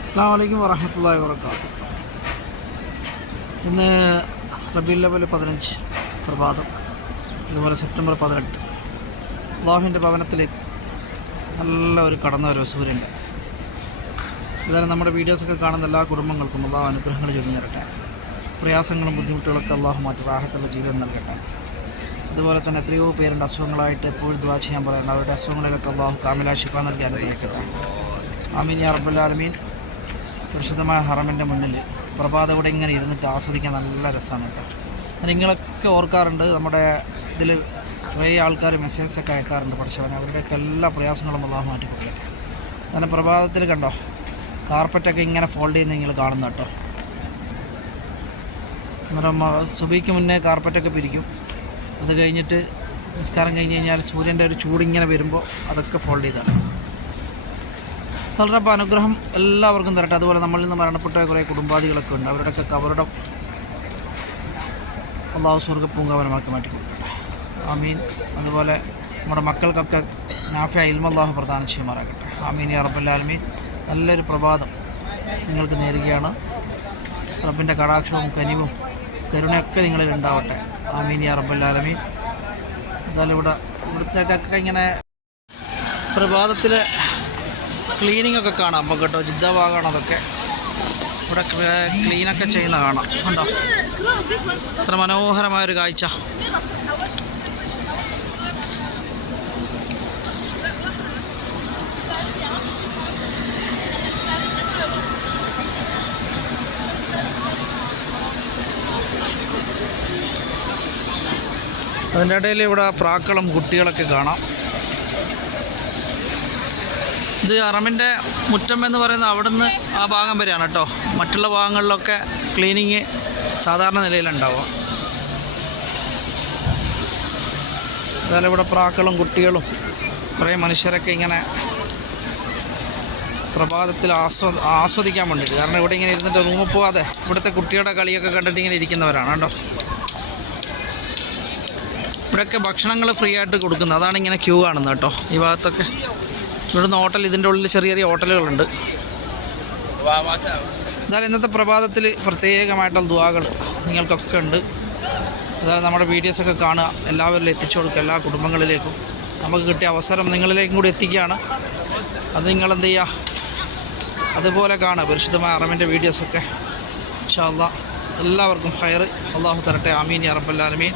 അസ്സാം വലൈക്കും വറഹമത്തല്ലാ ഇന്ന് റബീൽ ലെവൽ പതിനഞ്ച് പ്രഭാതം. ഇതുപോലെ സെപ്റ്റംബർ പതിനെട്ട്. അള്ളാഹുവിന്റെ ഭവനത്തിലേക്ക് നല്ല ഒരു കടന്ന ഒരു സൂര്യൻ. ഇതായാലും നമ്മുടെ വീഡിയോസൊക്കെ കാണുന്ന എല്ലാ കുടുംബങ്ങൾക്കും അള്ളാഹു അനുഗ്രഹങ്ങൾ ചൊരിഞ്ഞിരട്ടെ. പ്രയാസങ്ങളും ബുദ്ധിമുട്ടുകളൊക്കെ അള്ളാഹു മാറ്റി റാഹത്തുള്ള ജീവിതം നൽകട്ടെ. അതുപോലെ തന്നെ എത്രയോ പേരുടെ അസുഖങ്ങളായിട്ട് എപ്പോഴും ദ്വാ ചെയ്യാൻ പറയുന്നത്. അവരുടെ അസുഖങ്ങളിലൊക്കെ അള്ളാഹു കാമിലാശിഫ നൽകി അനുഗ്രഹിക്കട്ടെ. ആമീൻ യാ റബ്ബുല്ലാലമീൻ പരിശുദ്ധമായ ഹറമിന്റെ മുന്നിൽ പ്രഭാതം ഇവിടെ ഇങ്ങനെ ഇരുന്നിട്ട് ആസ്വദിക്കാൻ നല്ല രസമാണ് കേട്ടോ. നിങ്ങളൊക്കെ ഓർക്കാറുണ്ട് നമ്മുടെ ഇതിൽ കുറേ ആൾക്കാർ മെസ്സേജൊക്കെ അയക്കാറുണ്ട് പഠിച്ചവൻ അവരുടെയൊക്കെ എല്ലാ പ്രയാസങ്ങളും അള്ളാഹു മാറ്റി കൊടുക്കട്ടെ അങ്ങനെ പ്രഭാതത്തിൽ കണ്ടോ? കാർപ്പറ്റൊക്കെ ഇങ്ങനെ ഫോൾഡ് ചെയ്യുന്ന നിങ്ങൾ കാണുന്ന കേട്ടോ. അന്നേരം സുബിക്ക് മുന്നേ കാർപ്പറ്റൊക്കെ പിരിക്കും. അത് കഴിഞ്ഞിട്ട് നിസ്കാരം കഴിഞ്ഞ് കഴിഞ്ഞാൽ സൂര്യന്റെ ഒരു ചൂടിങ്ങനെ വരുമ്പോൾ അതൊക്കെ ഫോൾഡ് ചെയ്താണ് വളരെ അനുഗ്രഹം എല്ലാവർക്കും തരട്ടെ. അതുപോലെ നമ്മളിൽ നിന്ന് മരണപ്പെട്ട കുറേ കുടുംബാദികളൊക്കെ ഉണ്ട്. അവരുടെയൊക്കെ അവരുടെ അള്ളാഹു സ്വർഗ പൂങ്കാവനമാക്കി മാറ്റിക്കൊടുക്കട്ടെ. ആമീൻ. അതുപോലെ നമ്മുടെ മക്കൾക്കൊക്കെ നാഫിയ ഇൽമ അള്ളാഹു പ്രദാനം ചെയ്യുമാറാകട്ടെ. ആമീൻ യാ റബ്ബല്ലാലമീൻ നല്ലൊരു പ്രഭാതം നിങ്ങൾക്ക് നേരുകയാണ്. റബ്ബിന്റെ കടാക്ഷവും കനിവും കരുണയൊക്കെ നിങ്ങളിൽ ഉണ്ടാവട്ടെ. ആമീൻ യാ റബ്ബല്ലാലമീൻ എന്തായാലും ഇവിടെ ഇവിടുത്തേക്കൊക്കെ ഇങ്ങനെ പ്രഭാതത്തിൽ ക്ലീനിങ് ഒക്കെ കാണാം. അപ്പം കേട്ടോ ജിദ്ദ ഭാഗമാണ് അതൊക്കെ. ഇവിടെ ക്ലീനൊക്കെ ചെയ്യുന്ന കാണാം. കണ്ടോ? അത്ര മനോഹരമായൊരു കാഴ്ച. അതിന്റെ ഇടയിൽ ഇവിടെ പ്രാക്കളും കുട്ടികളൊക്കെ കാണാം. ഇത് അറമിന്റെ മുറ്റം എന്ന് പറയുന്ന അവിടുന്ന് ആ ഭാഗം വരെയാണ് കേട്ടോ. മറ്റുള്ള ഭാഗങ്ങളിലൊക്കെ ക്ലീനിങ് സാധാരണ നിലയിലുണ്ടാവുക. അതായത് ഇവിടെ പ്രാക്കളും കുട്ടികളും കുറേ മനുഷ്യരൊക്കെ ഇങ്ങനെ പ്രഭാതത്തിൽ ആസ്വ ആസ്വദിക്കാൻ വേണ്ടിയിട്ട്. കാരണം ഇവിടെ ഇങ്ങനെ ഇരുന്നിട്ട് റൂമിൽ പോവാതെ ഇവിടുത്തെ കുട്ടികളുടെ കളിയൊക്കെ കണ്ടിട്ട് ഇങ്ങനെ ഇരിക്കുന്നവരാണ് കേട്ടോ. ഇവിടെയൊക്കെ ഭക്ഷണങ്ങൾ ഫ്രീ ആയിട്ട് കൊടുക്കുന്നത്. അതാണ് ഇങ്ങനെ ക്യൂ കാണുന്നത് കേട്ടോ. ഈ ഭാഗത്തൊക്കെ. ഇവിടുന്ന് ഹോട്ടൽ ഇതിന്റെ ഉള്ളിൽ ചെറിയ ചെറിയ ഹോട്ടലുകളുണ്ട്. എന്നാലും ഇന്നത്തെ പ്രഭാതത്തിൽ പ്രത്യേകമായിട്ടുള്ള ദുവാകൾ നിങ്ങൾക്കൊക്കെ ഉണ്ട്. അതായത് നമ്മുടെ വീഡിയോസൊക്കെ കാണുക എല്ലാവരിലും എത്തിച്ചു കൊടുക്കുക എല്ലാ കുടുംബങ്ങളിലേക്കും. നമുക്ക് കിട്ടിയ അവസരം നിങ്ങളിലേക്കും കൂടി എത്തിക്കുകയാണ്. അത് നിങ്ങളെന്ത് ചെയ്യുക? അതുപോലെ കാണുക പരിശുദ്ധമായ അറമിന്റെ വീഡിയോസൊക്കെ. ഇൻഷാ അല്ലാ എല്ലാവർക്കും ഹയർ അള്ളാഹു തരട്ടെ. ആമീൻ അറബല്ലാലമീൻ